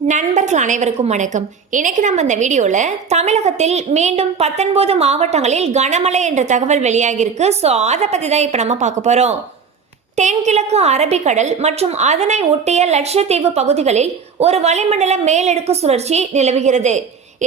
நண்பர்கள் அனைவருக்கும் வணக்கம். இன்னைக்கு நம்ம இந்த வீடியோல தமிழகத்தில் மீண்டும் 19 மாவட்டங்களில் கனமழை என்ற தகவல் வெளியாகிருக்கு. அதை பத்தி தான் இப்ப நம்ம பார்க்க போறோம். தென்கிழக்கு அரபிக்கடல் மற்றும் அதனை ஒட்டிய லட்சத்தீவு பகுதிகளில் ஒரு வளிமண்டல மேலடுக்கு சுழற்சி நிலவுகிறது.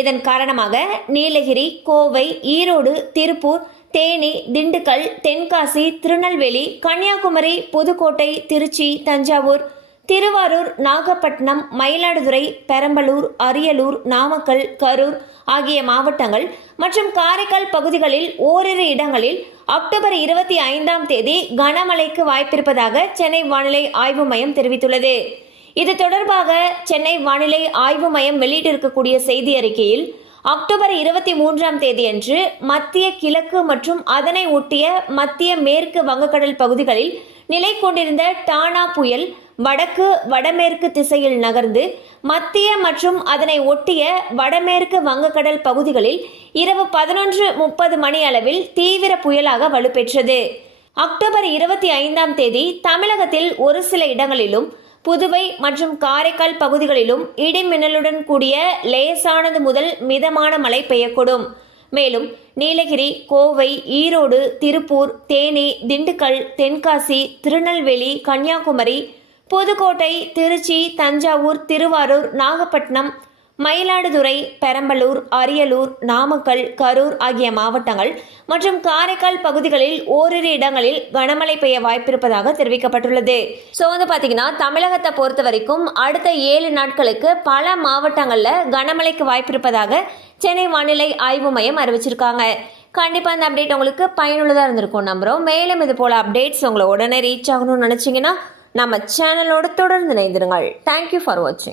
இதன் காரணமாக நீலகிரி, கோவை, ஈரோடு, திருப்பூர், தேனி, திண்டுக்கல், தென்காசி, திருநெல்வேலி, கன்னியாகுமரி, புதுக்கோட்டை, திருச்சி, தஞ்சாவூர், திருவாரூர், நாகப்பட்டினம், மயிலாடுதுறை, பெரம்பலூர், அரியலூர், நாமக்கல், கரூர் ஆகிய மாவட்டங்கள் மற்றும் காரைக்கால் பகுதிகளில் ஓரிரு இடங்களில் அக்டோபர் 25ஆம் தேதி கனமழைக்கு வாய்ப்பிருப்பதாக சென்னை வானிலை ஆய்வு மையம் தெரிவித்துள்ளது. இது தொடர்பாக சென்னை வானிலை ஆய்வு மையம் வெளியிட்டிருக்கக்கூடிய செய்தி அறிக்கையில், அக்டோபர் 23ஆம் தேதியன்று மத்திய கிழக்கு மற்றும் அதனை ஒட்டிய மத்திய மேற்கு வங்கக்கடல் பகுதிகளில் நிலை கொண்டிருந்த டானா புயல் வடக்கு வடமேற்கு திசையில் நகர்ந்து மத்திய மற்றும் அதனை ஒட்டிய வடமேற்கு வங்கக்கடல் பகுதிகளில் இரவு 11:30 மணி அளவில் தீவிர புயலாக வலுப்பெற்றது. அக்டோபர் 25ஆம் தேதி தமிழகத்தில் ஒரு சில இடங்களிலும் புதுவை மற்றும் காரைக்கால் பகுதிகளிலும் இடி மின்னலுடன் கூடிய லேசானது முதல் மிதமான மழை பெய்யக்கூடும். மேலும் நீலகிரி, கோவை, ஈரோடு, திருப்பூர், தேனி, திண்டுக்கல், தென்காசி, திருநெல்வேலி, கன்னியாகுமரி, புதுக்கோட்டை, திருச்சி, தஞ்சாவூர், திருவாரூர், நாகப்பட்டினம், மயிலாடுதுறை, பெரம்பலூர், அரியலூர், நாமக்கல், கரூர் ஆகிய மாவட்டங்கள் மற்றும் காரைக்கால் பகுதிகளில் ஓரிரு இடங்களில் கனமழை பெய்ய வாய்ப்பிருப்பதாக தெரிவிக்கப்பட்டுள்ளது. பாத்தீங்கன்னா தமிழகத்தை பொறுத்த வரைக்கும் அடுத்த 7 நாட்களுக்கு பல மாவட்டங்கள்ல கனமழைக்கு வாய்ப்பிருப்பதாக சென்னை வானிலை ஆய்வு மையம் அறிவிச்சிருக்காங்க. கண்டிப்பா இந்த அப்டேட் உங்களுக்கு பயனுள்ளதா இருந்திருக்கும் நம்புறோம். மேலும் இது போல அப்டேட்ஸ் உங்களை உடனே ரீச் ஆகணும்னு நினைச்சீங்கன்னா நம்ம சேனலோடு தொடர்ந்து இணைந்திருங்கள். தேங்க்யூ ஃபார் வாட்சிங்.